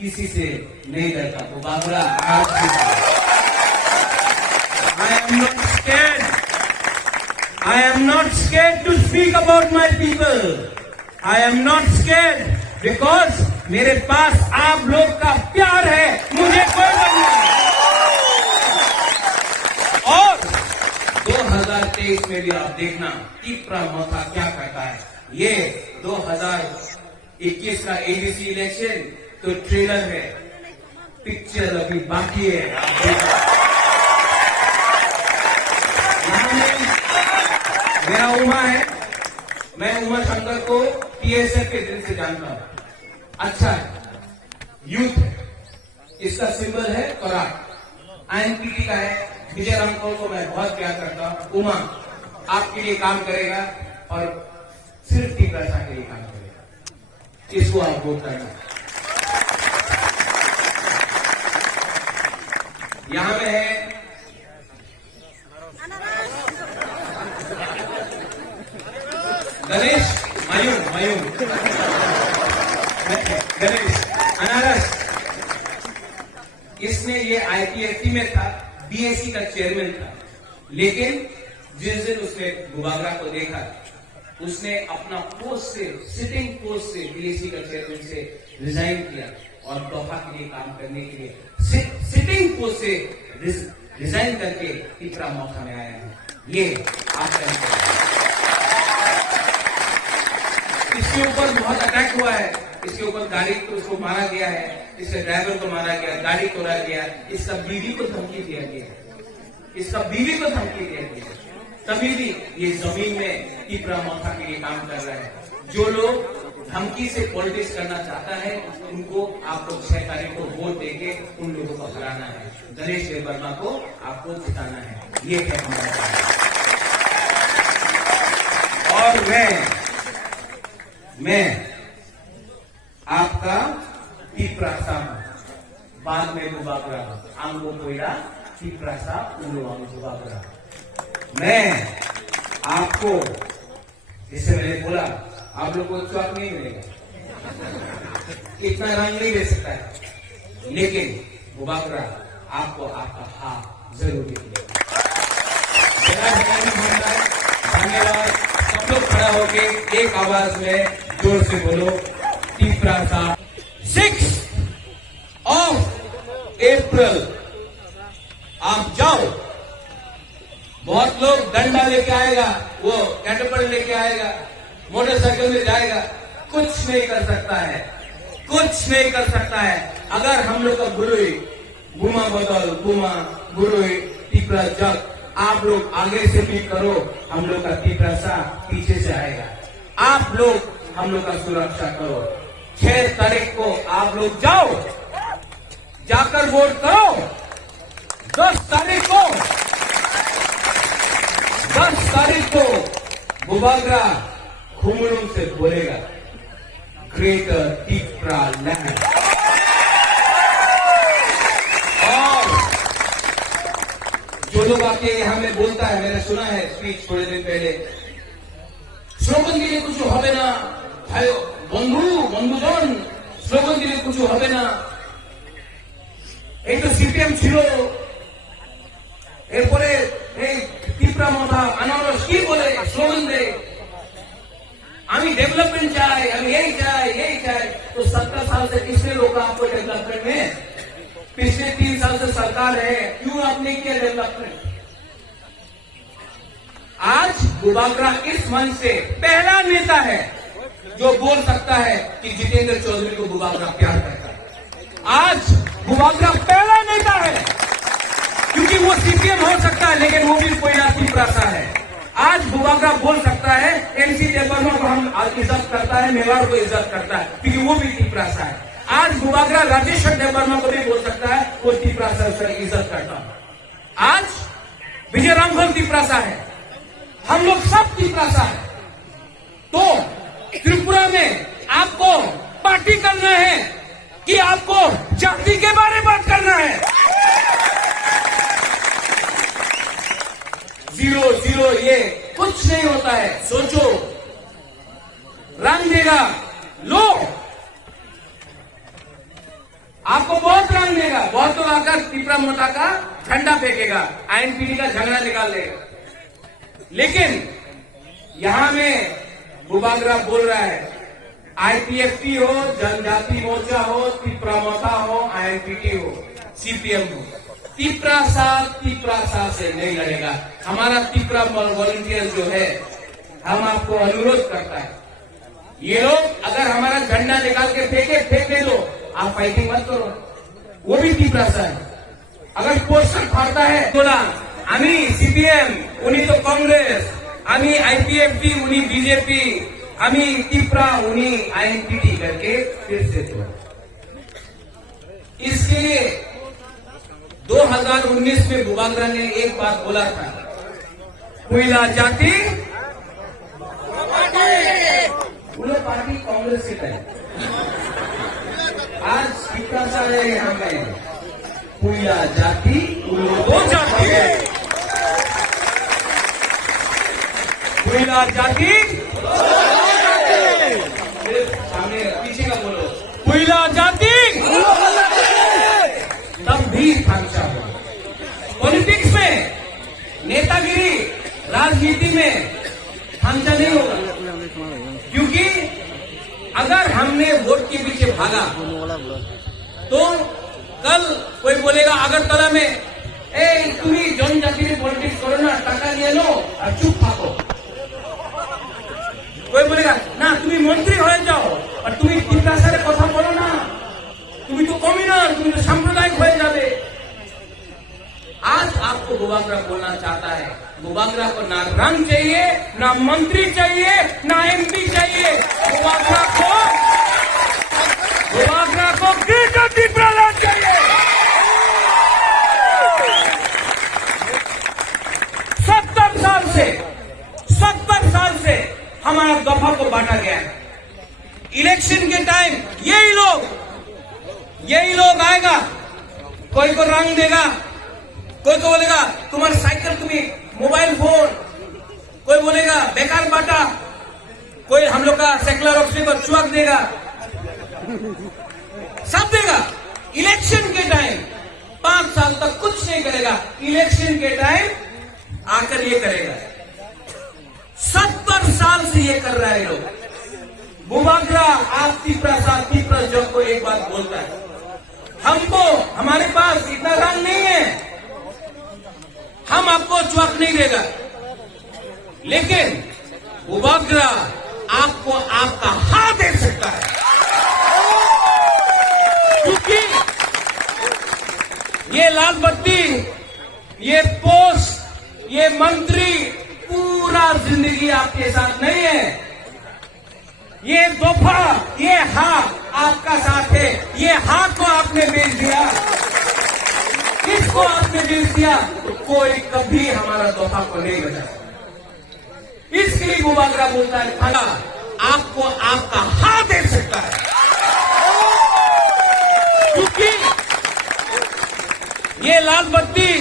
किसी से नहीं डरता। तो बाबरा आज I am not scared to speak about my people. I am not scared because मेरे पास आप लोग का प्यार है, मुझे कोई डर नहीं। और 2023 में भी आप देखना तीपरा मोथा क्या करता है। ये 2021 का एडीसी इलेक्शन तो ट्रेलर है, पिक्चर अभी बाकी है। आप देखना, मेरा उमा है, मैं उमा शंकर को टीएसएफ के दिन से जानता हूं। अच्छा है, यूथ है, इसका सिंबल है पराग। आईएनपीटी का है। विजय रामकौर को मैं बहुत प्यार करता हूं। उमा आपके लिए काम करेगा और सिर्फ टीपरासा के लिए काम करेगा। इसको आप वोट करना। यहां में है गणेश मयूर गणेश अनारस। इसने ये आईपीएससी में था, बीएससी का चेयरमैन था, लेकिन जिस दिन उसने गुबागरा को देखा, उसने अपना पोस्ट से, सिटिंग पोस्ट से, बीएससी का चेयरमैन से रिजाइन किया और दोहा के लिए काम करने के लिए सिटिंग पोस्ट से रिजाइन करके तीसरा मौका में आया है। ये आपका, इसके ऊपर बहुत अटैक हुआ है, इसके ऊपर गाड़ी को उसको मारा गया है, इसके ड्राइवर को मारा गया, गाड़ी तोड़ा गया, इसका बीवी को धमकी दिया गया, इसका बीवी को धमकी दिया गया। तभी भी ये जमीन में तीपरा मोथा के लिए काम कर रहा है। जो लोग धमकी से पॉलिटिक्स करना चाहता है, उनको आपको 6 तारीख को वोट देके उन लोगों को हराना है। गणेश देववर्मा को आपको जिताना है। ये है हमारा। और मैं आपका तीपरासा हूं, बाद में गुबागरा, आंगो कोयला तीपरासा उलो गुबागरा। मैं आपको, जिससे मैंने बोला, आप लोग को स्वाद नहीं मिलेगा, इतना रंग नहीं दे सकता है, लेकिन गुबागरा आपको आपका हाथ जरूर दिखेगा। धन्यवाद। सब लोग खड़ा होके एक आवाज में जोर से बोलो, तीपरासा। 6 अप्रैल आप जाओ। बहुत लोग डंडा लेके आएगा, वो कैटरपिलर लेके आएगा, मोटरसाइकिल में जाएगा, कुछ नहीं कर सकता है, कुछ नहीं कर सकता है। अगर हम लोग का गुरुई गुमा बदल गुमा गुरुई तीपरा जग, आप लोग आगे से भी करो, हम लोग का तीपरासा पीछे से आएगा। आप लोग हम लोग का सुरक्षा करो। 6 तारीख को आप लोग जाओ, जाकर वोट करो। 10 तारीख को गुबागरा खुमड़ों से बोलेगा, ग्रेटर तीपरा लैंड। और जो लोग आके यहां में बोलता है, मैंने सुना है स्पीच थोड़े दिन पहले, स्लोगन के लिए कुछ হবে না, বন্ধুজন স্লোগান দিলে কিছু হবে না। এই তো সিপিএম ছিল, এরপরে এই तीपरा मोथा अनारस की बोले, स्लोगन दे, हमें डेवलपमेंट चाहे, हम यही चाहे। तो 70 साल से किसने रोका आपको डेवलपमेंट में? पिछले 3 साल से सरकार है, क्यों आपने किया डेवलपमेंट? आज गुबागरा इस मंच से पहला नेता है जो बोल सकता है कि जितेंद्र चौधरी को गुबागरा प्यार करता है। आज गुबागरा पहला नेता है, क्योंकि वो सीपीएम हो सकता है, लेकिन वो भी कोई ना तीपरासा है। आज गुबागरा बोल सकता है एमसी देववर्मा को हम इज्जत करता है, मेवाड़ को इज्जत करता है, क्योंकि वो भी तीपरासा है। आज गुबागरा राजेश्वर देववर्मा को भी बोल सकता है, वो तीपरासा उसका इज्जत करता है। आज विजय रामकौर तीपरासा है, हम लोग सब तीपरासा है। तो त्रिपुरा में आपको पार्टी करना है कि आपको जाति के बारे में बात करना है? 0-0 ये कुछ नहीं होता है। सोचो, रंग देगा लो, आपको बहुत रंग देगा, बहुत लोग आकर तिपरा मोटा का झंडा फेंकेगा, आईएनपीटी का झगड़ा निकाल लेगा। लेकिन यहां में बुबागरा बोल रहा है, आईपीएफटी हो, जनजाति मोर्चा हो, तिपरा मोटा हो, आईएनपीटी हो, सीपीएम हो, तिपरा सा से नहीं लड़ेगा। हमारा तिपरा वॉलंटियर जो है, हम आपको अनुरोध करता है, ये लोग अगर हमारा झंडा निकाल के फेंके दो, आप फाइटिंग मत करो, वो भी तिपरा सा है। अगर पोस्टर फाड़ता है बोला আমি সিপিএম, উনি তো कांग्रेस, আমি आईपीएफटी, उन्हीं बीजेपी, আমি तिपरा, उन्हीं आईएनपीटी करके फिर से तो इसके लिए 2019 में बुबागरा ने एक बात बोला था, कोयला जाति वो लोग पार्टी कांग्रेस के टाइम, आज तिपरा सा है यहाँ में कोयला जाति दो जाति है, कोयला जाति सामने पीछे का बोलो, कोयला जाति तब भी खामचा हो। पॉलिटिक्स में, नेतागिरी, राजनीति में खामचा नहीं होगा, क्योंकि अगर हमने वोट के पीछे भागा तो कल कोई बोलेगा अगरतला में, तुम्हें जनजाति में पॉलिटिक्स करो ना, टाका लिए लो और चुप थाको। कोई बोलेगा ना तुम्हें मंत्री हो जाओ और तुम्हें तिपरा सारे कथा बोलो ना, तुम्हें तो कम्युनल, तुम्हें तो सांप्रदायिक हो जाते। आज आपको बुबागरा बोलना चाहता है, बुबागरा को ना रंग चाहिए, ना मंत्री चाहिए, ना एमपी चाहिए, बुबागरा को ग्रेटर तिपरा चाहिए। 70 साल से हमारा दफा को बांटा गया है। इलेक्शन के टाइम यही लोग आएगा, कोई को रंग देगा, कोई को बोलेगा तुम्हारा साइकिल, तुम्हें मोबाइल फोन, कोई बोलेगा बेकार बांटा, कोई हम लोग का सेकुलर ऑफिस को चुआक देगा, सब देगा। इलेक्शन के टाइम 5 साल तक कुछ नहीं करेगा, इलेक्शन के टाइम आकर ये करेगा। 70 साल से ये कर रहा है लोग। बुबागरा आप तिपरा जब को एक बात बोलता है, हमको हमारे पास इतना रंग नहीं है, हम आपको चौक नहीं देगा, लेकिन बुबागरा आपको आपका हाथ दे सकता है, क्योंकि ये लाल बत्ती, ये पोस्ट, ये मंत्री पूरा जिंदगी आपके साथ नहीं है। ये दफा, ये हाथ आपका साथ है, ये हाथ को आपने बेच दिया, किसको आपने बेच दिया, तो कोई कभी हमारा दफा को नहीं बचा। इसके लिए बुबागरा बोलता है खाला आपको आपका हाथ दे सकता है, क्योंकि ये लाल बत्ती,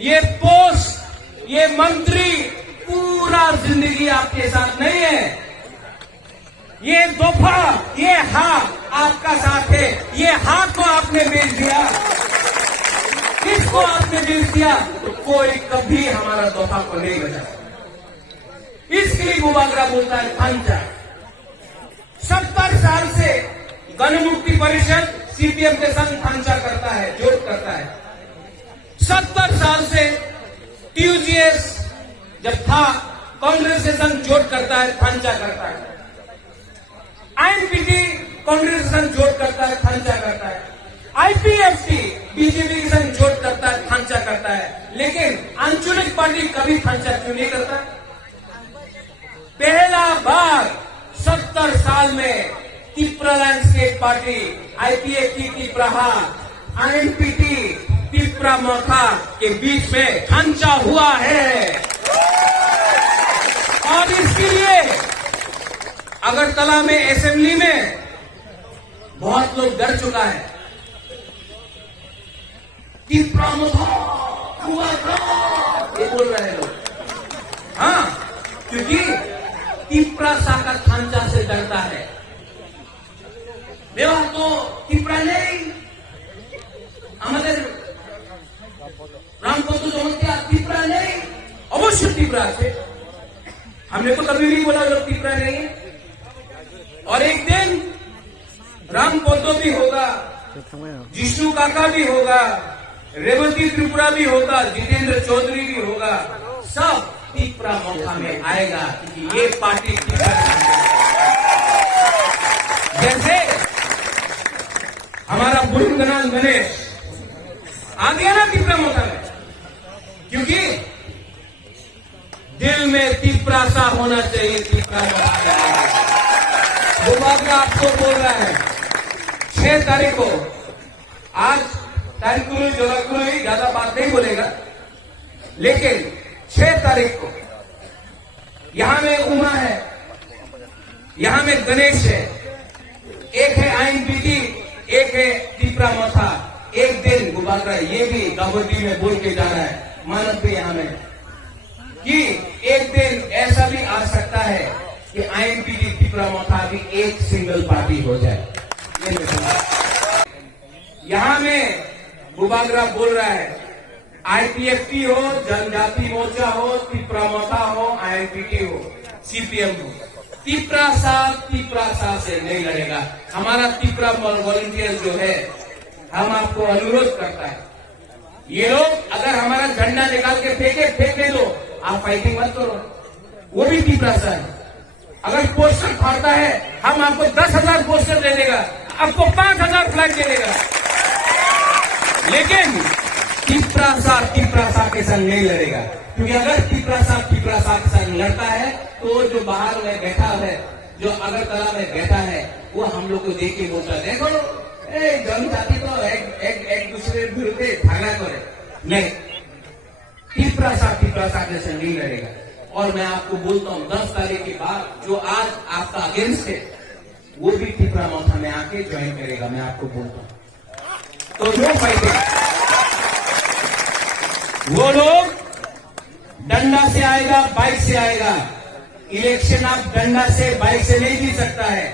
ये पोस्ट, ये मंत्री पूरा जिंदगी आपके साथ नहीं है। ये दफा, ये हाथ आपका साथ है, ये हाथ को आपने बेच दिया, किसको आपने बेच दिया, तो कोई कभी हमारा दफा को नहीं बचा। इसके लिए बुबागरा बोलता है खांचा। 70 साल से गणमुक्ति परिषद सीपीएम के संग खांचा करता है, जोड़ करता है। 70 साल से टीयूजीएस जब था कांग्रेस के संग जोड़ करता है, खांचा करता है। आईएनपीटी कांग्रेस के संग जोड़ करता है, खांचा करता है। आईपीएफटी बीजेपी के संग जोड़ करता है, खांचा करता है। लेकिन आंचलिक पार्टी कभी खांचा क्यों नहीं करता? पहला बार 70 साल में Tipra landscape party, IPFT Tipra, INPT Tipra Motha के बीच में खांचा हुआ है। और इसके लिए अगरतला में असेंबली में बहुत लोग डर चुका है। तिपरा मोथा हुआ ये बोल रहे हैं लोग, हाँ, क्योंकि तिपरा साका खांचा से डरता है। मेवा तो तिपरा नहीं, हमने तो कभी नहीं बोला लोग तीपरा नहीं है। और एक दिन राम पोतो भी होगा, जिष्णु काका भी होगा, रेवती त्रिपुरा भी होगा, जितेंद्र चौधरी भी होगा, सब तीपरा मौका में आएगा क्योंकि ये पार्टी जैसे हमारा बुरुंगनाथ गणेश आ गया ना तीपरा मौका में, क्योंकि दिल में तीपरा सा होना चाहिए। तीपरा वो बात आपको बोल रहा है 6 तारीख को, आज तारीख को जोराकुल ज्यादा बात नहीं बोलेगा, लेकिन 6 तारीख को यहां में उमा है, यहां में गणेश है, एक है आईएनपीटी, एक है तीपरा मौथा। एक दिन गुबागरा ये भी दावोदी में बोल के जा रहा है मानव भी यहां में कि एक दिन ऐसा भी आ सकता है कि आईएनपीटी तीपरा मौथा भी एक सिंगल पार्टी हो जाए। यहां में गुबागरा बोल रहा है आईपीएफटी हो, जनजाति मोर्चा हो, तीपरा मौथा हो, आईएनपीटी हो, सीपीएम हो, तीपरा सा से नहीं लड़ेगा। हमारा तीपरा वॉलंटियर जो है, हम आपको अनुरोध करता है, ये लोग अगर हमारा झंडा निकाल के फेंके दो, आप फाइटिंग मत करो, वो भी तीपरा सा है। अगर पोस्टर फाड़ता है, हम आपको 10,000 पोस्टर दे देगा, आपको 5,000 फ्लैग दे देगा, लेकिन तीपरा सा के संग नहीं लड़ेगा। क्योंकि अगर तीपरा सा के संग लड़ता है तो जो बाहर में बैठा है, जो अगरतला में बैठा है, वो हम लोग को देख के बोलता है देखो जनजाति तो एक दूसरे विरुद्ध झगड़ा करे। नहीं, तीपरा सा के संग नहीं लड़ेगा। और मैं आपको बोलता हूं 10 तारीख के बाद जो आज आपका अगेंस्ट है, वो भी तीपरा मौथा में आके ज्वाइन करेगा। मैं आपको बोलता हूं तो जो फाइटिंग वो लोग डंडा से आएगा, बाइक से आएगा। इलेक्शन आप डंडा से बाइक से नहीं जीत सकता है।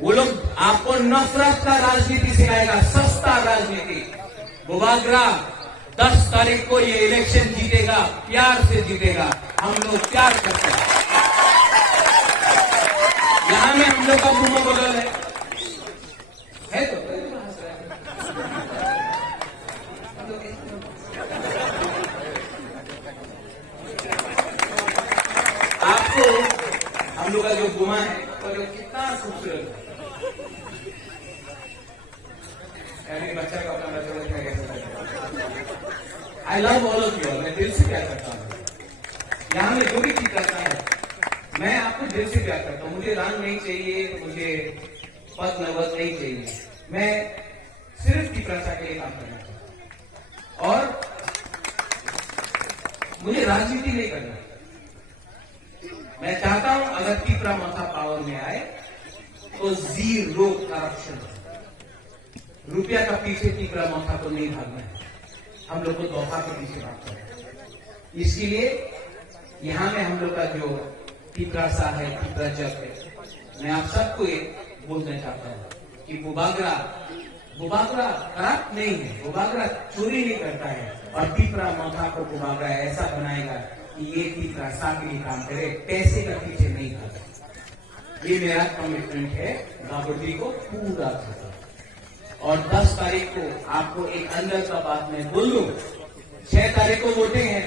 वो लोग आपको नफरत का राजनीति सिखाएगा, सस्ता राजनीति। गुबागरा 10 तारीख को ये इलेक्शन जीतेगा, प्यार से जीतेगा। हम लोग प्यार करते हैं। यहां में हम लोग का गुमो बदल है तो आपको हम लोग का जो गुमा है तो कितना खूबसूरत है। बच्चा का अपना बच्चा I love all of you. मैं दिल से प्यार करता हूँ। यहां में जो भी चीज करता है, मैं आपको दिल से प्यार करता हूँ। मुझे रंग नहीं चाहिए, मुझे पद नवत नहीं चाहिए। मैं सिर्फ तीपरा सा के लिए काम करना चाहता हूं और मुझे राजनीति नहीं करना। मैं चाहता हूं अगर तीपरा मौथा पावर में आए तो 0 करप्शन। रुपया का पीछे तीपरा मौथा को नहीं भागना है, हम लोग को तोहफा के पीछे भागना है। इसके लिए यहां में हम लोग का जो तीपरा सा है, तीपरा जब है, मैं आप सबको बोलना चाहता हूं कि गुबागरा खराब नहीं है, गुबागरा चोरी नहीं करता है। और तीपरा मौथा को गुबागरा ऐसा बनाएगा कि ये तीपरा सा के लिए काम करे, पैसे का पीछे नहीं भागे। ये मेरा कमिटमेंट है दावोदी को पूरा करना। और 10 तारीख को आपको एक अंदर का बात मैं बोल दूं, 6 तारीख को वोटिंग है।